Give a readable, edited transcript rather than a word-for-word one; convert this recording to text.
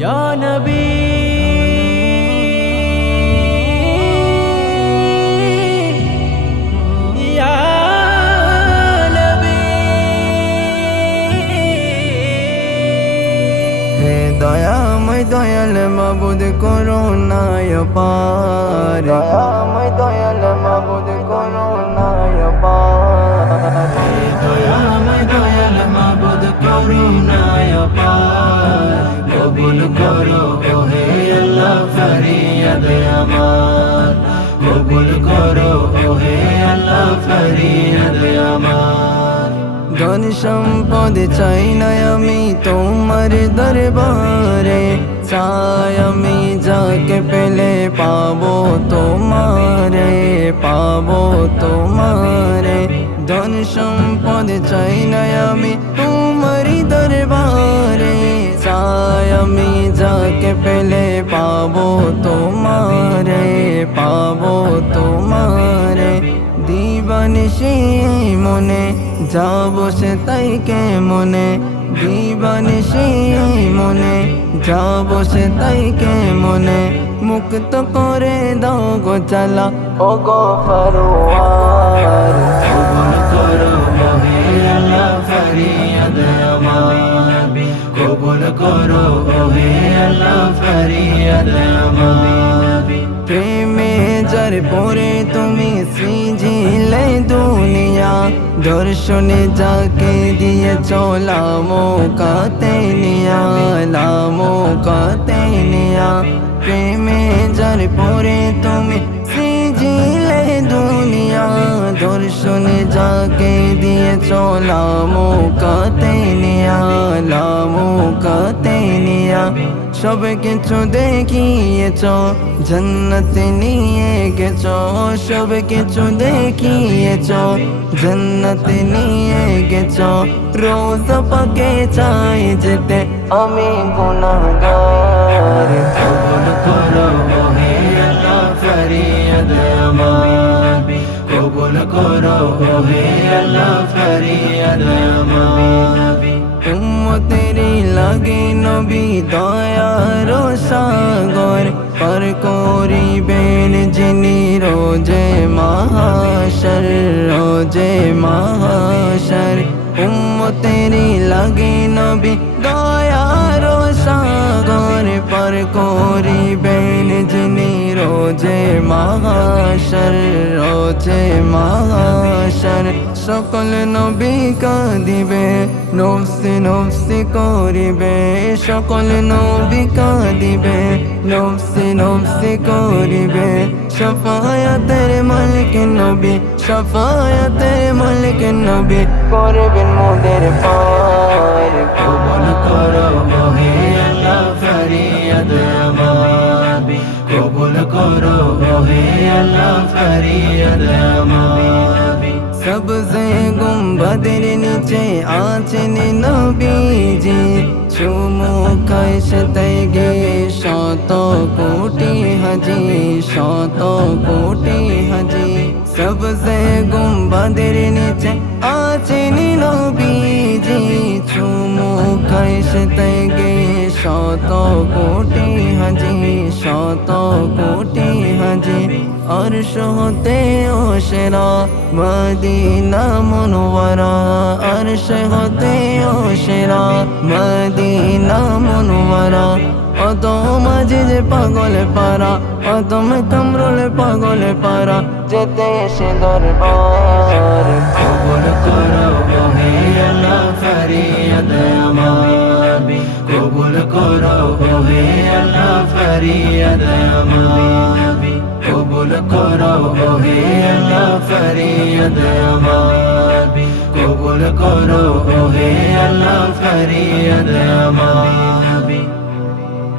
या नबी या नबी हे दयामय दयाल माबुद করুণায় পার দয়াময় দয়াল মাবুদ করুণায় পার हे दयामय दयाल माबुद করুণায় পার কবুল করো ওহে আল্লাহ ফরিয়াদ আমার কবুল করো ওহে আল্লাহ ফরিয়াদ আমার ধন সম্পদ চাই না আমি তোমার দরবারে চাই আমি যাকে পেলে পাবো তোমারে পাবো তোমারে ধন সম্পদ চাই না আমি তোমার দরবারে চাই আমি যাকে পেলে পাবো তোমারে পাবো তোমারে দিবানিশি মনে যাব সে তাই কে মনে দিবানিশি মনে যাব সে তাই কে মনে মুক্ত করে দাও গো চালা ও গো ফরওয়ার কবুল করো ওহে আল্লাহ ফরিয়াদ আমার কবুল করো ওহে আল্লাহ ফরিয়াদ আমার প্রেমে যার পরে তুমি সৃজিলে দুনিয়া দর্শনে যাকে দিয়ে চলামো কাতে নিয়া লামো কাতে নিয়া প্রেমে যার পরে তুমি সৃজিলে দুনিয়া দর্শনে যাকে দিয়ে চলামো কাতে নিয়া লামো কাতে নিয়া সব কিছু দেখিয়েছ জন্নত নিয়ে গেছ সব কিছু দেখিয়েছ জন্নত নিয়ে গেছ রোজ পাকে চাই যেতে আমি গুনাহগার কবুল করো ওহে আল্লাহ ফরিয়াদ আমার কবুল করো ওহে আল্লাহ ফরিয়াদ আমার উম্মতেরি লাগে নবী দয়ার সাগর পার করিবেন যিনি রোজে মাহাশর রোজে মাহাশর উম্মতেরি লাগে নবী দয়ার সাগর পার করিবেন যিনি রোজে মাহাশর রোজে মাহাশর সকল নবী কাঁদিবে নফসি নফসি করিবে সকল নবী কাঁদিবে নফসি নফসি করিবে শাফায়াতের মালিক নবী শাফায়াতের মালিক নবী করবেন মোদের পার কবুল করো ওহে আল্লাহ ফরিয়াদ আমার কবুল করো ওহে আল্লাহ ফরিয়াদ আমার সবজে গুম্বদের নিচে আছেন নবীজি চুমুখায় সেতাই গে শত কোটি হাজি শত কোটি হাজি সবজে গুম্বদের নিচে আছেন নবীজি চুমুখায় সেতাই গে শত কোটি হাজি শত কোটি হাজি अर्श होते ओशरा मदीना मुनव्वरा अर्श होते ओशरा मदीना मुनव्वरा অদম আজিজ পাগল পারা অদম কামরুল পাগল পারা যেতে এসে দরবার কবুল করো ওহে আল্লাহ ফরিয়াদ আমার কবুল করো ওহে আল্লাহ ফরিয়াদ আমার কবুল করো ওহে আল্লাহ ফরিয়াদ আমার কবুল করো ওহে আল্লাহ ফরিয়াদ আমার